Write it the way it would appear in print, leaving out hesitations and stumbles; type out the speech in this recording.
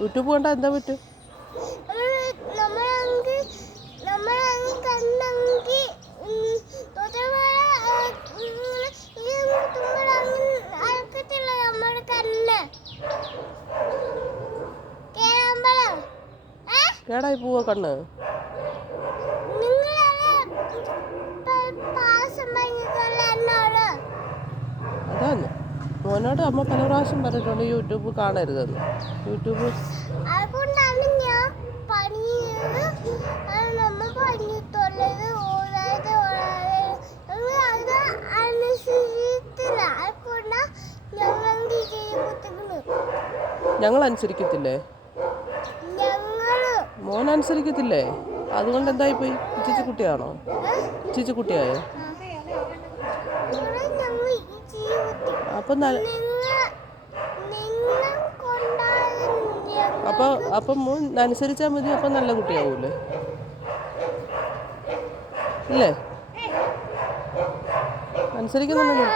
YouTube കണ്ടാൽ എന്താ പറ്റും? കേടായി പോവാ കണ്ണ്. അതാണ് മോനോട് അമ്മ പല പ്രാവശ്യം പറഞ്ഞിട്ടുണ്ട് യൂട്യൂബ് കാണരുതെന്ന്. യൂട്യൂബ് ഞങ്ങൾ അനുസരിക്കത്തില്ലേ? മോൻ അനുസരിക്കത്തില്ലേ? അതുകൊണ്ട് എന്തായിപ്പോയി? ചിച്ചിക്കുട്ടിയാണോ? ചിച്ചിക്കുട്ടിയായോ? അപ്പം മോൻ അനുസരിച്ചാൽ മതി. അപ്പം നല്ല കുട്ടിയാവൂലേ? ഇല്ലേ? അനുസരിക്കുന്നുണ്ടല്ലോ.